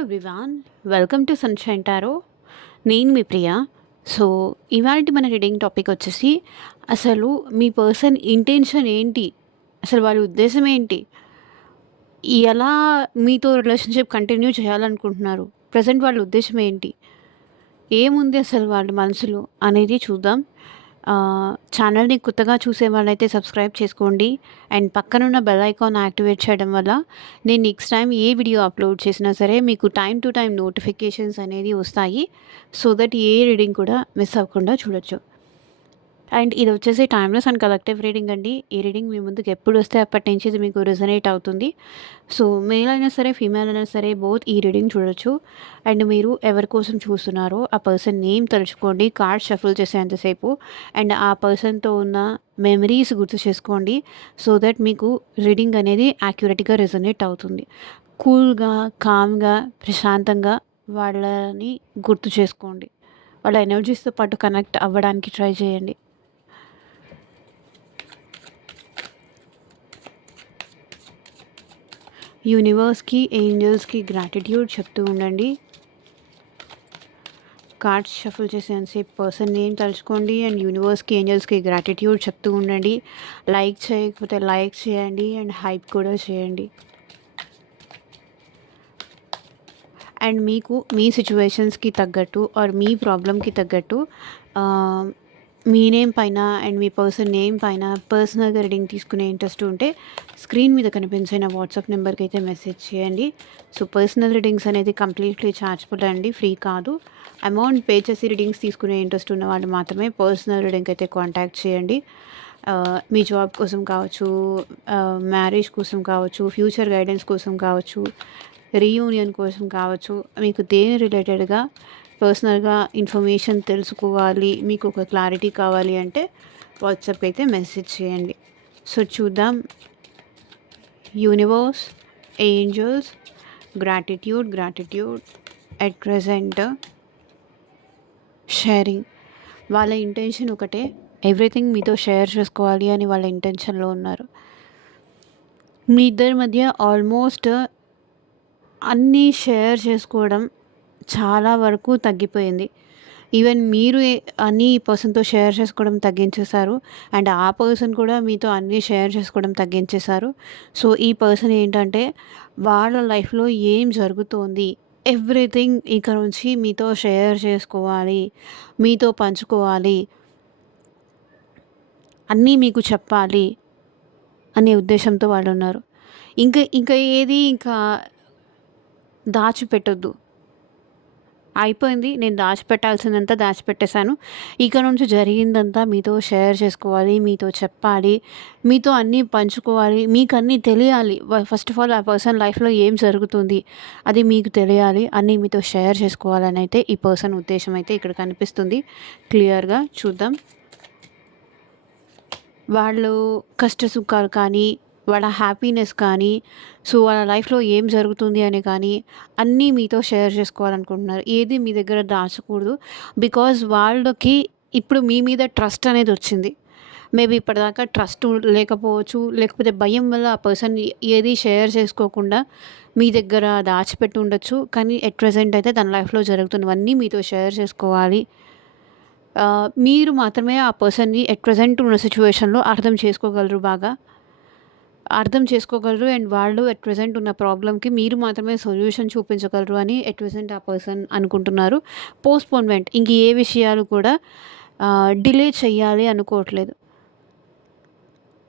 Everyone, welcome to sunshine tarot. నేను మీ ప్రియ. So, ఇవాల్టి మన రీడింగ్ టాపిక్ వచ్చేసి, అసలు మీ పర్సన్ ఇంటెన్షన్ ఏంటి? అసలు వాళ్ళ ఉద్దేశ్యం ఏంటి? ఎలా మీతో రిలేషన్‌షిప్ కంటిన్యూ చేయాలనుకుంటున్నారు? ప్రెజెంట్ వాళ్ళ ఉద్దేశ్యం ఏంటి? ఏముంది అసలు వాళ్ళ మనసులో అనేది చూద్దాం. ఛానల్‌ని కొత్తగా చూసే వాళ్ళైతే సబ్స్క్రైబ్ చేసుకోండి. అండ్ పక్కనున్న బెల్ ఐకాన్ యాక్టివేట్ చేయడం వల్ల నేను నెక్స్ట్ టైం ఏ వీడియో అప్లోడ్ చేసినా సరే మీకు టైమ్ టు టైమ్ నోటిఫికేషన్స్ అనేది వస్తాయి. సో దట్ ఏ రీడింగ్ కూడా మిస్ అవ్వకుండా చూడొచ్చు. అండ్ ఇది వచ్చేసి టైమ్లెస్ అండ్ కలెక్టివ్ రీడింగ్ అండి. ఈ రీడింగ్ మీ ముందుకు ఎప్పుడు వస్తే అప్పటి నుంచి ఇది మీకు రెజనేట్ అవుతుంది. సో మేల్ అయినా సరే, ఫీమేల్ అయినా సరే బోత్ ఈ రీడింగ్ చూడొచ్చు. అండ్ మీరు ఎవరి కోసం చూస్తున్నారో ఆ పర్సన్ నేమ్ తలుచుకోండి కార్డ్ షఫుల్ చేసేంతసేపు. అండ్ ఆ పర్సన్తో ఉన్న మెమరీస్ గుర్తు చేసుకోండి. సో దట్ మీకు రీడింగ్ అనేది యాక్యురేట్గా రెజనేట్ అవుతుంది. కూల్గా, కామ్గా, ప్రశాంతంగా వాళ్ళని గుర్తు చేసుకోండి. వాళ్ళ ఎనర్జీస్తో పాటు కనెక్ట్ అవ్వడానికి ట్రై చేయండి. యూనివర్స్కి, ఏంజల్స్కి గ్రాటిట్యూడ్ చెప్తూ ఉండండి. కార్డ్స్ షఫుల్ చేసేంతసేపు పర్సన్ నేమ్ తలుచుకోండి. అండ్ యూనివర్స్కి, ఏంజల్స్కి గ్రాటిట్యూడ్ చెప్తూ ఉండండి. లైక్ చేయకపోతే లైక్ చేయండి అండ్ హైప్ కూడా చేయండి. అండ్ మీకు మీ సిచ్యువేషన్స్కి తగ్గట్టు ఆర్ మీ ప్రాబ్లమ్కి తగ్గట్టు మీ నేమ్ పైన అండ్ మీ పర్సన్ నేమ్ పైన పర్సనల్గా రీడింగ్ తీసుకునే ఇంట్రెస్ట్ ఉంటే స్క్రీన్ మీద కనిపించిన వాట్సాప్ నెంబర్కి అయితే మెసేజ్ చేయండి. సో పర్సనల్ రీడింగ్స్ అనేది కంప్లీట్లీ ఛార్జబుల్ అండి, ఫ్రీ కాదు. అమౌంట్ పే చేసి రీడింగ్స్ తీసుకునే ఇంట్రెస్ట్ ఉన్న వాళ్ళు మాత్రమే పర్సనల్ రీడింగ్ అయితే కాంటాక్ట్ చేయండి. మీ జాబ్ కోసం కావచ్చు, మ్యారేజ్ కోసం కావచ్చు, ఫ్యూచర్ గైడెన్స్ కోసం కావచ్చు, రీయూనియన్ కోసం కావచ్చు, మీకు దేని రిలేటెడ్గా పర్సనల్గా ఇన్ఫర్మేషన్ తెలుసుకోవాలి, మీకు ఒక క్లారిటీ కావాలి అంటే వాట్సాప్కి అయితే మెసేజ్ చేయండి. సో చూద్దాం. Universe, angels, gratitude at present sharing. వాళ్ళ ఇంటెన్షన్ ఒకటే, ఎవ్రీథింగ్ మీతో షేర్ చేసుకోవాలి అని వాళ్ళ ఇంటెన్షన్లో ఉన్నారు. మీ ఇద్దరి మధ్య ఆల్మోస్ట్ అన్నీ షేర్ చేసుకోవడం చాలా వరకు తగ్గిపోయింది. ఈవెన్ మీరు అన్నీ ఈ పర్సన్తో షేర్ చేసుకోవడం తగ్గించేశారు. అండ్ ఆ పర్సన్ కూడా మీతో అన్నీ షేర్ చేసుకోవడం తగ్గించేశారు. సో ఈ పర్సన్ ఏంటంటే వాళ్ళ లైఫ్లో ఏం జరుగుతోంది, ఎవ్రీథింగ్ ఇక నుంచి మీతో షేర్ చేసుకోవాలి, మీతో పంచుకోవాలి, అన్నీ మీకు చెప్పాలి అనే ఉద్దేశంతో వాళ్ళు ఉన్నారు. ఇంకా ఇంకా ఏది ఇంకా దాచిపెట్టొద్దు. అయిపోయింది, నేను దాచిపెట్టాల్సిందంతా దాచిపెట్టేశాను. ఇక నుంచి జరిగిందంతా మీతో షేర్ చేసుకోవాలి, మీతో చెప్పాలి, మీతో అన్నీ పంచుకోవాలి, మీకు అన్నీ తెలియాలి. ఫస్ట్ ఆఫ్ ఆల్ ఆ పర్సన్ లైఫ్లో ఏం జరుగుతుంది అది మీకు తెలియాలి, అన్నీ మీతో షేర్ చేసుకోవాలని అయితే ఈ పర్సన్ ఉద్దేశం అయితే ఇక్కడ కనిపిస్తుంది. క్లియర్గా చూద్దాం. వాళ్ళు కష్ట సుఖాలు కానీ, వాళ్ళ హ్యాపీనెస్ కానీ, సో వాళ్ళ లైఫ్లో ఏం జరుగుతుంది అని కానీ అన్నీ మీతో షేర్ చేసుకోవాలనుకుంటున్నారు. ఏది మీ దగ్గర దాచకూడదు. బికాజ్ వాళ్ళకి ఇప్పుడు మీ మీద ట్రస్ట్ అనేది వచ్చింది. మేబీ ఇప్పటిదాకా ట్రస్ట్ లేకపోవచ్చు, లేకపోతే భయం వల్ల ఆ పర్సన్ ఏది షేర్ చేసుకోకుండా మీ దగ్గర దాచిపెట్టి ఉండొచ్చు. కానీ ఎట్ ప్రెజెంట్ అయితే తన లైఫ్లో జరుగుతున్నవన్నీ మీతో షేర్ చేసుకోవాలి. మీరు మాత్రమే ఆ పర్సన్ని ఎట్ ప్రెజెంట్ ఉన్న సిచ్యువేషన్లో అర్థం చేసుకోగలరు, బాగా అర్థం చేసుకోగలరు. అండ్ వాళ్ళు ఎట్ ప్రెజెంట్ ఉన్న ప్రాబ్లమ్కి మీరు మాత్రమే సొల్యూషన్ చూపించగలరు అని ఎట్ ప్రెజెంట్ ఆ పర్సన్ అనుకుంటున్నారు. పోస్ట్పోన్మెంట్, ఇంక ఏ విషయాలు కూడా డిలే చెయ్యాలి అనుకోవట్లేదు.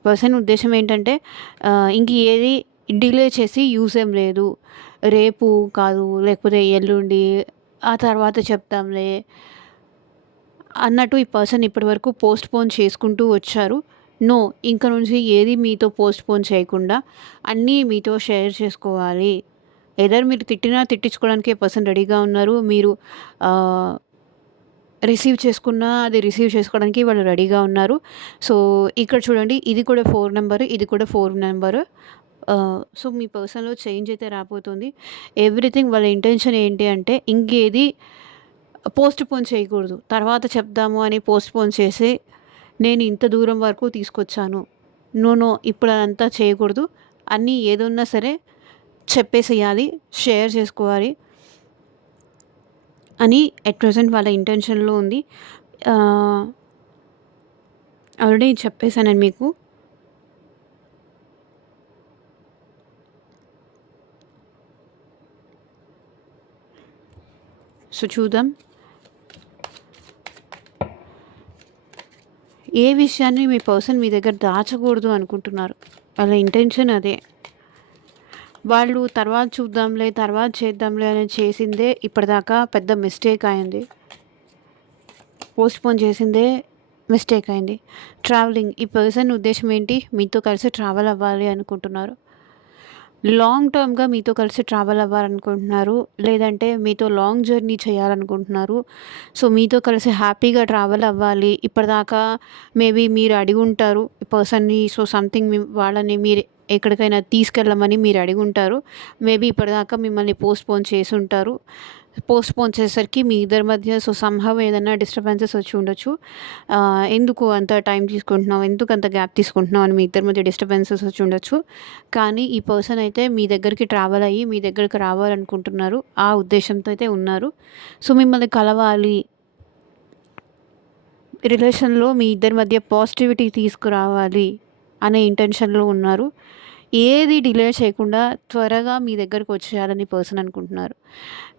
పర్సన్ ఉద్దేశం ఏంటంటే ఇంక ఏది డిలే చేసి యూజ్ ఏం లేదు, రేపు కాదు లేకపోతే ఎల్లుండి ఆ తర్వాత చెప్తాంలే అన్నట్టు ఈ పర్సన్ ఇప్పటివరకు పోస్ట్పోన్ చేసుకుంటూ వచ్చారు. నో, ఇంక నుంచి ఏది మీతో పోస్ట్పోన్ చేయకుండా అన్నీ మీతో షేర్ చేసుకోవాలి. ఎదర్ మీరు తిట్టినా తిట్టించుకోవడానికి పర్సన్ రెడీగా ఉన్నారు. మీరు రిసీవ్ చేసుకున్నా అది రిసీవ్ చేసుకోవడానికి వాళ్ళు రెడీగా ఉన్నారు. సో ఇక్కడ చూడండి, ఇది కూడా 4 నెంబరు, ఇది కూడా 4 నెంబరు. సో మీ పర్సన్లో చేంజ్ అయితే రాబోతుంది. ఎవ్రీథింగ్ వాళ్ళ ఇంటెన్షన్ ఏంటి అంటే ఇంకేది పోస్ట్పోన్ చేయకూడదు. తర్వాత చెప్దాము అని పోస్ట్పోన్ చేసి నేను ఇంత దూరం వరకు తీసుకొచ్చాను, నో ఇప్పుడు అదంతా చేయకూడదు, అన్నీ ఏదున్నా సరే చెప్పేసేయాలి, షేర్ చేసుకోవాలి. అని ఎట్ ప్రెజెంట్ వాళ్ళ ఇంటెన్షన్‌లో ఉంది. ఆల్రెడీ చెప్పేసానండి మీకు. సో, చూద్దాం. ఏ విషయాన్ని మీ పర్సన్ మీ దగ్గర దాచకూడదు అనుకుంటున్నారు. వాళ్ళ ఇంటెన్షన్ అదే. వాళ్ళు తర్వాత చూద్దాంలే, తర్వాత చేద్దాంలే అని చేసిందే ఇప్పటిదాకా పెద్ద మిస్టేక్ అయింది. పోస్ట్‌పోన్ చేసిందే మిస్టేక్ అయింది. ట్రావెలింగ్, ఈ పర్సన్ ఉద్దేశ్యం ఏంటి? మీతో కలిసి ట్రావెల్ అవ్వాలి అనుకుంటున్నారు. లాంగ్ టర్మ్‌గా మీతో కలిసి ట్రావెల్ అవ్వాలనుకుంటున్నారు. లేదంటే మీతో లాంగ్ జర్నీ చేయాలనుకుంటున్నారు. సో, మీతో కలిసి హ్యాపీగా ట్రావెల్ అవ్వాలి. ఇప్పటిదాకా మేబీ మీరు అడిగుంటారు ఈ పర్సన్‌ని. సో, సంథింగ్ వాళ్ళని మీరు ఎక్కడికైనా తీసుకెళ్ళమని మీరు అడిగుంటారు. మేబీ ఇప్పటిదాకా మిమ్మల్ని పోస్ట్‌పోన్ చేసుంటారు. పోస్ట్‌పోన్ చేసేసరికి మీ ఇద్దరి మధ్య సో, సమ్‌హౌ ఏదన్నా డిస్టర్బెన్సెస్ వచ్చి ఉండొచ్చు. ఎందుకు అంత టైం తీసుకుంటున్నావు? ఎందుకు అంత గ్యాప్ తీసుకుంటున్నావు? అని మీ ఇద్దరి మధ్య డిస్టర్బెన్సెస్ వచ్చి ఉండొచ్చు. కానీ ఈ పర్సన్ అయితే మీ దగ్గరికి ట్రావెల్ అయ్యి మీ దగ్గరికి రావాలనుకుంటున్నారు. ఆ ఉద్దేశంతో అయితే ఉన్నారు. సో, మిమ్మల్ని కలవాలి. రిలేషన్‌లో మీ ఇద్దరి మధ్య పాజిటివిటీ తీసుకురావాలి అనే ఇంటెన్షన్‌లో ఉన్నారు. ఏది డిలే చేయకుండా త్వరగా మీ దగ్గరకు వచ్చేయాలని పర్సన్ అనుకుంటున్నారు.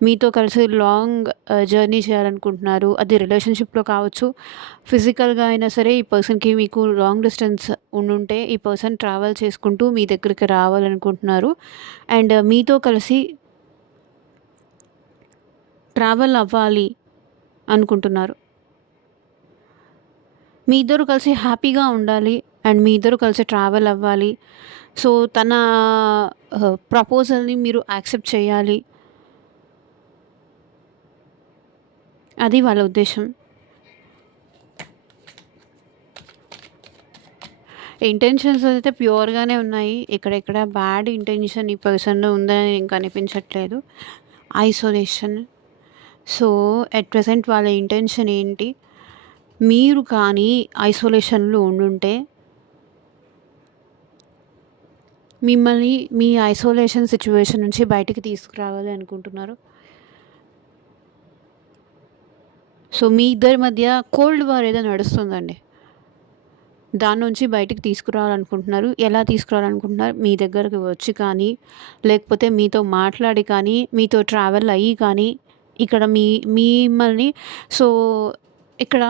మీతో కలిసి లాంగ్ జర్నీ చేయాలనుకుంటున్నారు. అది రిలేషన్‌షిప్‌లో కావచ్చు, ఫిజికల్‌గా అయినా సరే ఈ పర్సన్‌కి మీకు లాంగ్ డిస్టెన్స్ ఉండుంటే ఈ పర్సన్ ట్రావెల్ చేసుకుంటూ మీ దగ్గరికి రావాలనుకుంటున్నారు. అండ్ మీతో కలిసి ట్రావెల్ అవ్వాలి అనుకుంటున్నారు. మీ ఇద్దరు కలిసి హ్యాపీగా ఉండాలి. అండ్ మీ ఇద్దరు కలిసి ట్రావెల్ అవ్వాలి. సో, తన ప్రపోజల్‌ని మీరు యాక్సెప్ట్ చేయాలి. అది వాళ్ళ ఉద్దేశ్యం. ఇంటెన్షన్స్ అయితే ప్యూర్‌గానే ఉన్నాయి. ఇక్కడెక్కడ బ్యాడ్ ఇంటెన్షన్ ఈ పర్సన్‌లో ఉందని ఇంక అనిపించట్లేదు. ఐసోలేషన్. సో, ఎట్ ప్రెజెంట్ వాళ్ళ ఇంటెన్షన్ ఏంటి? మీరు కానీ ఐసోలేషన్‌లో ఉండుంటే మిమ్మల్ని మీ ఐసోలేషన్ సిట్యుయేషన్ నుంచి బయటికి తీసుకురావాలి అనుకుంటున్నారు. సో, మీ ఇద్దరి మధ్య కోల్డ్ వార్ ఏదో నడుస్తుందండి. దాని నుంచి బయటికి తీసుకురావాలనుకుంటున్నారు. ఎలా తీసుకురావాలనుకుంటున్నారు? మీ దగ్గరకు వచ్చి కానీ, లేకపోతే మీతో మాట్లాడి కానీ, మీతో ట్రావెల్ అయ్యి కానీ, ఇక్కడ మిమ్మల్ని సో, ఇక్కడ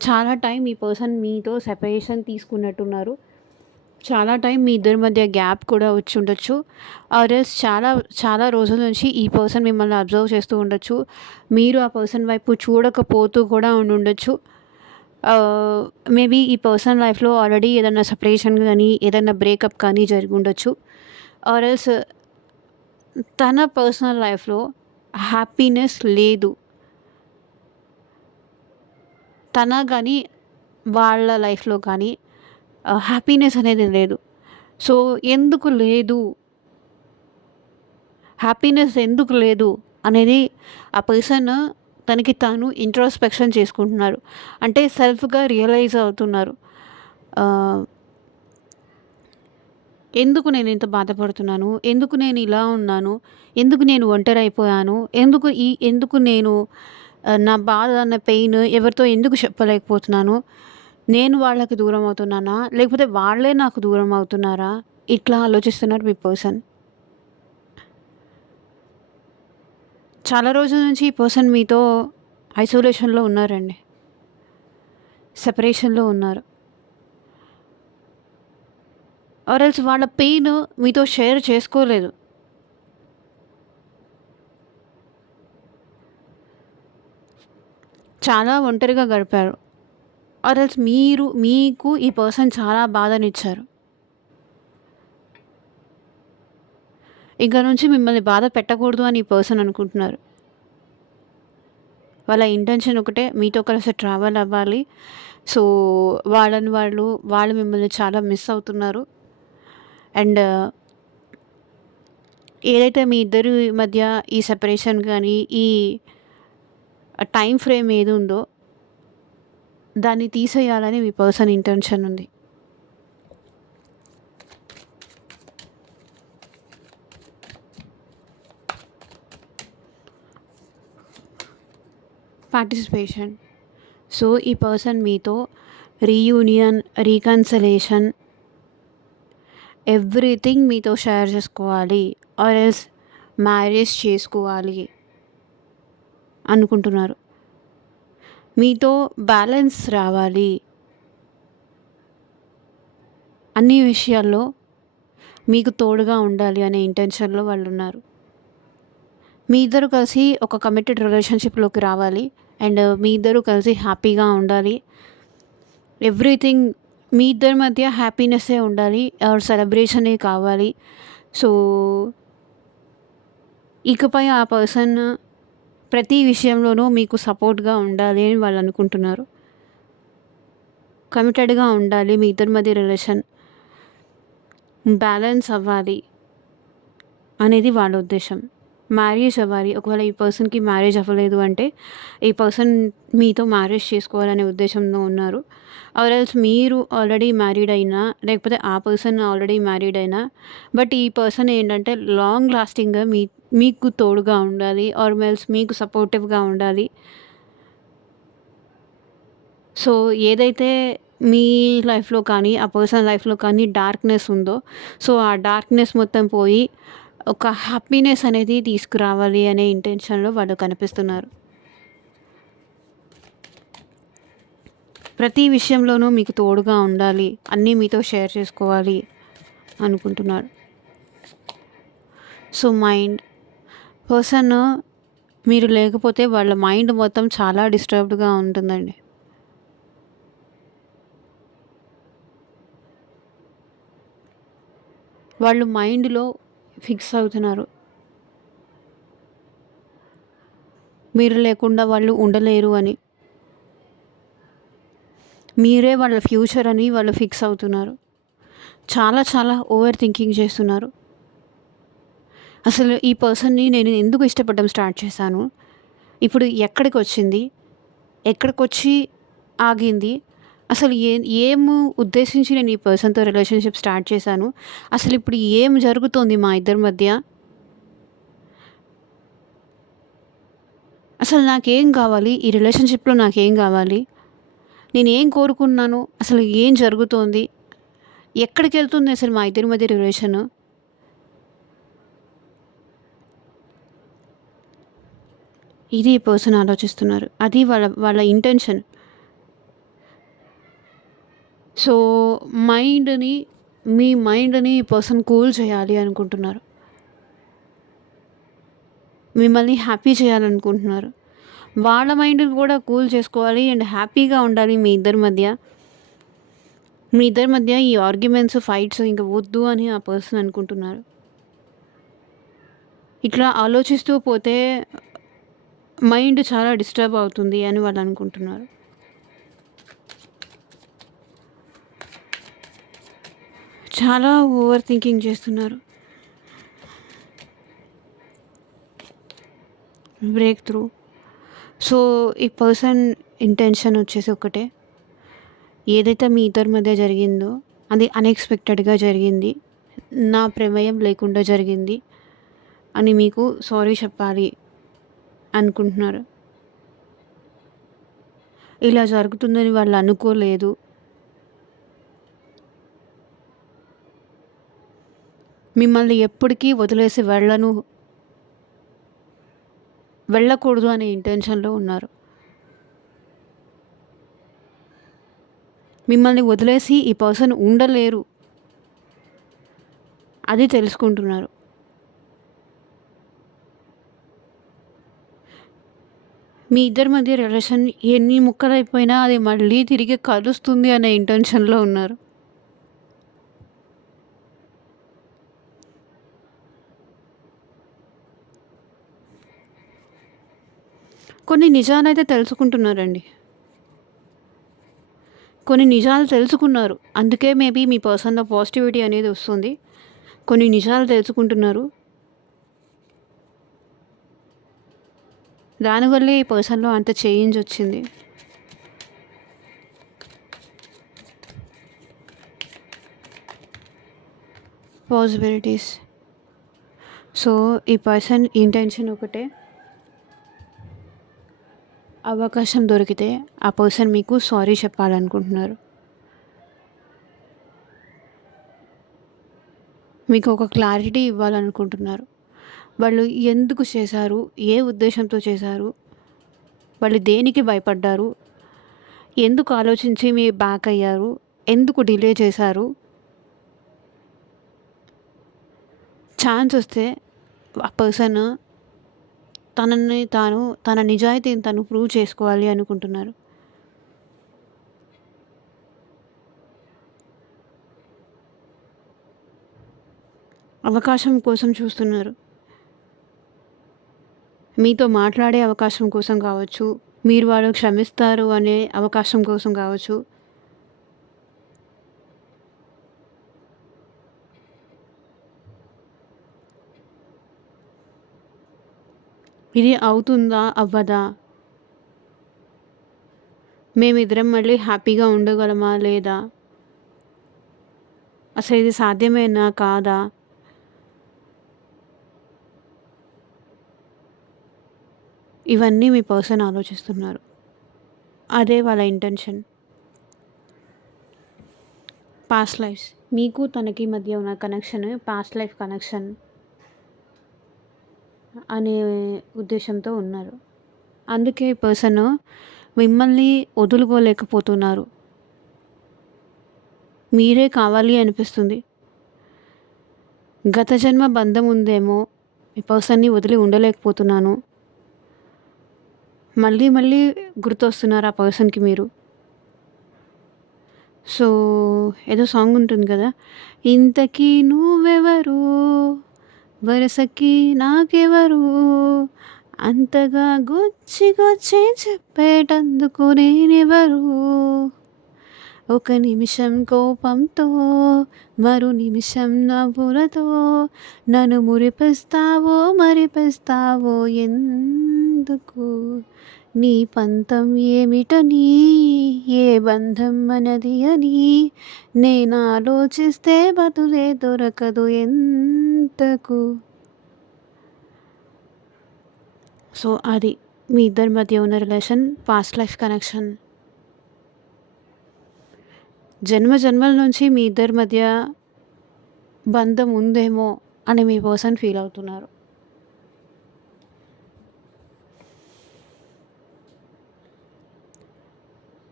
చాలా టైం ఈ పర్సన్ మీతో సెపరేషన్ తీసుకున్నట్టున్నారు. చాలా టైం మీ ఇద్దరి మధ్య గ్యాప్ కూడా వచ్చి ఉండొచ్చు. ఆర్ ఎల్స్ చాలా చాలా రోజుల నుంచి ఈ పర్సన్ మిమ్మల్ని అబ్జర్వ్ చేస్తూ ఉండొచ్చు. మీరు ఆ పర్సన్ వైపు చూడకపోతూ కూడా ఉండుండొచ్చు. మేబీ ఈ పర్సన్ లైఫ్‌లో ఆల్రెడీ ఏదన్నా సెపరేషన్ గానీ, ఏదన్నా బ్రేకప్ కానీ జరిగి ఉండొచ్చు. ఆర్ ఎల్స్ తన పర్సనల్ లైఫ్‌లో హ్యాపీనెస్ లేదు. తన గానీ, వాళ్ళ లైఫ్‌లో కానీ హ్యాపీనెస్ అనేది లేదు. సో, ఎందుకు లేదు? హ్యాపీనెస్ ఎందుకు లేదు? అనేది ఆ పర్సన్ తనకి తాను ఇంట్రోస్పెక్షన్ చేసుకుంటున్నారు. అంటే సెల్ఫ్‌గా రియలైజ్ అవుతున్నారు. ఆహ్, ఎందుకు నేను ఇంత బాధపడుతున్నాను? ఎందుకు నేను ఇలా ఉన్నాను? ఎందుకు నేను ఒంటరైపోయాను? ఎందుకు నేను నా బాధ, నా పెయిన్ ఎవరితో ఎందుకు చెప్పలేకపోతున్నాను? నేను వాళ్ళకి దూరం అవుతున్నానా? లేకపోతే వాళ్ళే నాకు దూరం అవుతున్నారా? ఇట్లా ఆలోచిస్తున్నారు మీ పర్సన్. చాలా రోజుల నుంచి ఈ పర్సన్ మీతో ఐసోలేషన్‌లో ఉన్నారండి. సెపరేషన్‌లో ఉన్నారు. ఆర్ ఎల్స్ వాళ్ళ పెయిన్ మీతో షేర్ చేసుకోలేదు. చాలా ఒంటరిగా గడిపారు. ఆర్ ఎల్స్ మీకు ఈ పర్సన్ చాలా బాధనిచ్చారు. ఇక నుంచి మిమ్మల్ని బాధ పెట్టకూడదు అని ఈ పర్సన్ అనుకుంటున్నారు. వాళ్ళ ఇంటెన్షన్ ఒకటే, మీతో కలిసి ట్రావెల్ అవ్వాలి. సో, వాళ్ళు మిమ్మల్ని చాలా మిస్ అవుతున్నారు. అండ్ ఏదైతే మీ ఇద్దరి మధ్య ఈ సెపరేషన్ గానీ, ఈ టైమ్ ఫ్రేమ్ ఏది ఉందో దాన్ని తీసేయాలని మీ పర్సన్ ఇంటెన్షన్ ఉంది. పార్టిసిపేషన్. సో ఈ పర్సన్ మీతో రీయూనియన్, రీకన్సిలేషన్, ఎవ్రీథింగ్ మీతో షేర్ చేసుకోవాలి, ఆర్ ఎల్స్ మ్యారేజ్ చేసుకోవాలి అనుకుంటున్నారు. మీతో బ్యాలెన్స్ రావాలి, అన్ని విషయాల్లో మీకు తోడుగా ఉండాలి అనే ఇంటెన్షన్లో వాళ్ళు ఉన్నారు. మీ ఇద్దరు కలిసి ఒక కమిటెడ్ రిలేషన్షిప్లోకి రావాలి అండ్ మీ ఇద్దరు కలిసి హ్యాపీగా ఉండాలి. ఎవ్రీథింగ్ మీ ఇద్దరి మధ్య హ్యాపీనెస్సే ఉండాలి, ఆర్ సెలబ్రేషనే కావాలి. సో ఇకపై ఆ పర్సన్ ప్రతి విషయంలోనూ మీకు సపోర్ట్గా ఉండాలి అని వాళ్ళు అనుకుంటున్నారు. కమిటెడ్గా ఉండాలి, మీ ఇద్దరి మధ్య రిలేషన్ బ్యాలెన్స్ అవ్వాలి అనేది వాళ్ళ ఉద్దేశం. మ్యారేజ్ అవ్వాలి. ఒకవేళ ఈ పర్సన్కి మ్యారేజ్ అవ్వలేదు అంటే ఈ పర్సన్ మీతో మ్యారేజ్ చేసుకోవాలనే ఉద్దేశంలో ఉన్నారు. ఆర్ ఎల్స్ మీరు ఆల్రెడీ మ్యారీడ్ అయినా, లేకపోతే ఆ పర్సన్ ఆల్రెడీ మ్యారీడ్ అయినా, బట్ ఈ పర్సన్ ఏంటంటే లాంగ్ లాస్టింగ్గా మీకు తోడుగా ఉండాలి, ఆర్ ఎల్స్ మీకు సపోర్టివ్గా ఉండాలి. సో ఏదైతే మీ లైఫ్లో కానీ ఆ పర్సన్ లైఫ్లో కానీ డార్క్నెస్ ఉందో, సో ఆ డార్క్నెస్ మొత్తం పోయి ఒక హ్యాపీనెస్ అనేది తీసుకురావాలి అనే ఇంటెన్షన్లో వాళ్ళు కనిపిస్తున్నారు. ప్రతి విషయంలోనూ మీకు తోడుగా ఉండాలి, అన్నీ మీతో షేర్ చేసుకోవాలి అనుకుంటున్నారు. సో పర్సన్ మీరు లేకపోతే వాళ్ళ మైండ్ మొత్తం చాలా డిస్టర్బ్డ్గా ఉంటుందండి. వాళ్ళు మైండ్లో ఫిక్స్ అవుతున్నారు, మీరు లేకుండా వాళ్ళు ఉండలేరు అని. మీరే వాళ్ళ ఫ్యూచర్ అని వాళ్ళు ఫిక్స్ అవుతున్నారు. చాలా చాలా ఓవర్ థింకింగ్ చేస్తున్నారు. అసలు ఈ పర్సన్ని నేను ఎందుకు ఇష్టపడడం స్టార్ట్ చేశాను, ఇప్పుడు ఎక్కడికి వచ్చింది, ఎక్కడికి వచ్చి ఆగింది, అసలు ఏం ఉద్దేశించి నేను ఈ పర్సన్తో రిలేషన్షిప్ స్టార్ట్ చేశాను, అసలు ఇప్పుడు ఏం జరుగుతోంది మా ఇద్దరి మధ్య, అసలు నాకేం కావాలి, ఈ రిలేషన్షిప్లో నాకేం కావాలి, నేనేం కోరుకున్నాను, అసలు ఏం జరుగుతోంది, ఎక్కడికి వెళ్తుంది అసలు మా ఇద్దరి మధ్య రిలేషన్, ఇది ఈ పర్సన్ ఆలోచిస్తున్నారు. అది వాళ్ళ ఇంటెన్షన్. సో మీ మైండ్ని ఈ పర్సన్ కూల్ చేయాలి అనుకుంటున్నారు, మిమ్మల్ని హ్యాపీ చేయాలనుకుంటున్నారు. వాళ్ళ మైండ్ని కూడా కూల్ చేసుకోవాలి అండ్ హ్యాపీగా ఉండాలి మీ ఇద్దరి మధ్య ఈ ఆర్గ్యుమెంట్స్, ఫైట్స్ ఇంకా వద్దు అని ఆ పర్సన్ అనుకుంటున్నారు. ఇట్లా ఆలోచిస్తూ పోతే మైండ్ చాలా డిస్టర్బ్ అవుతుంది అని వాళ్ళు అనుకుంటున్నారు. చాలా ఓవర్ థింకింగ్ చేస్తున్నారు. Break through. సో ఈ పర్సన్ ఇంటెన్షన్ వచ్చేసి ఒకటే, ఏదైతే మీ ఇద్దరి మధ్య జరిగిందో అది అన్ఎక్స్పెక్టెడ్గా జరిగింది, నా ప్రమేయం లేకుండా జరిగింది అని మీకు సారీ చెప్పాలి అనుకుంటున్నారు. ఇలా జరుగుతుందని వాళ్ళు అనుకోలేదు. మిమ్మల్ని ఎప్పటికీ వదిలేసి వెళ్ళకూడదు అనే ఇంటెన్షన్లో ఉన్నారు. మిమ్మల్ని వదిలేసి ఈ పర్సన్ ఉండలేరు అది తెలుసుకుంటున్నారు. మీ ఇద్దరి మధ్య రిలేషన్ ఎన్ని ముక్కలైపోయినా అది మళ్ళీ తిరిగి కలుస్తుంది అనే ఇంటెన్షన్లో ఉన్నారు. కొన్ని నిజాలైతే తెలుసుకుంటున్నారండి, కొన్ని నిజాలు తెలుసుకున్నారు. అందుకే మేబీ మీ పర్సన్లో పాజిటివిటీ అనేది వస్తుంది. కొన్ని నిజాలు తెలుసుకుంటున్నారు, దానివల్లే ఈ పర్సన్లో అంత చేంజ్ వచ్చింది. పాసిబిలిటీస్. సో ఈ పర్సన్ ఇంటెన్షన్ ఒకటే, అవకాశం దొరికితే ఆ పర్సన్ మీకు సారీ చెప్పాలనుకుంటున్నారు. మీకు ఒక క్లారిటీ ఇవ్వాలనుకుంటున్నారు. వాళ్ళు ఎందుకు చేశారు? ఏ ఉద్దేశంతో చేశారు? వాళ్ళు దేనికి భయపడ్డారు? ఎందుకు ఆలోచించి మీ బ్యాక్ అయ్యారు? ఎందుకు డిలే చేశారు? ఛాన్స్ వస్తే ఆ పర్సన్ తన నిజాయితీని తను ప్రూవ్ చేసుకోవాలి అనుకుంటున్నారు. అవకాశం కోసం చూస్తున్నారు. మీతో మాట్లాడే అవకాశం కోసం కావచ్చు, మీరు వాళ్ళు క్షమిస్తారు అనే అవకాశం కోసం కావచ్చు. ఇది అవుతుందా? అవ్వదా? మేమిద్దరం మళ్ళీ హ్యాపీగా ఉండగలమా? లేదా? అసలు ఇది సాధ్యమేనా? కాదా? ఇవన్నీ మీ పర్సన్ ఆలోచిస్తున్నారు. అదే వాళ్ళ ఇంటెన్షన్. పాస్ట్ లైఫ్స్ మీకు తనకి మధ్య ఉన్న కనెక్షన్ పాస్ట్ లైఫ్ కనెక్షన్ అనే ఉద్దేశంతో ఉన్నారు. అందుకే ఈ పర్సన్ మిమ్మల్ని వదులుకోలేకపోతున్నారు. మీరే కావాలి అనిపిస్తుంది. గత జన్మ బంధం ఉందేమో, ఈ పర్సన్ని వదిలి ఉండలేకపోతున్నాను. మళ్ళీ మళ్ళీ గుర్తొస్తున్నారు ఆ పర్సన్కి మీరు. సో ఏదో సాంగ్ ఉంటుంది కదా, ఇంతకీ నువ్వెవరు, వరసకి నాకెవరు, అంతగా గొచ్చి గొచ్చి చెప్పేటందుకు నేనెవరు, ఒక నిమిషం కోపంతో మరు నిమిషం నవ్వులతో నన్ను మురిపిస్తావో మరిపిస్తావో ఎందుకు, నీ పంతం ఏమిటని, ఏ బంధం మనది అని నేను ఆలోచిస్తే బతులే దొరకదు ఎంతకు. సో అది మీ ఇద్దరి మధ్య ఉన్న రిలేషన్ పాస్ట్ లైఫ్ కనెక్షన్. జన్మల నుంచి మీ ఇద్దరి మధ్య బంధం ఉందేమో అని మీ పర్సన్ ఫీల్ అవుతున్నారు.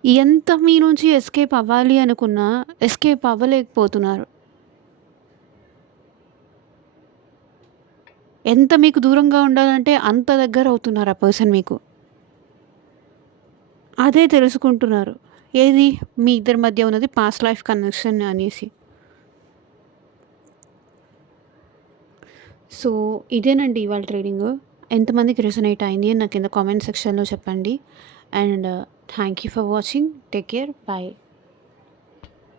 ఎంత మీ నుంచి ఎస్కేప్ అవ్వాలి అనుకున్నా ఎస్కేప్ అవ్వలేకపోతున్నారు. ఎంత మీకు దూరంగా ఉండాలంటే అంత దగ్గర అవుతున్నారు ఆ పర్సన్ మీకు. అదే తెలుసుకుంటున్నారు. ఏది మీ ఇద్దరి మధ్య ఉన్నది పాస్ట్ లైఫ్ కనెక్షన్ అనేసి. సో ఇదేనండి ఇవాళ ట్రేడింగ్. ఎంతమందికి రెసొనేట్ అయింది అని నాకు కింద కామెంట్ సెక్షన్లో చెప్పండి. And thank you for watching. Take care. Bye.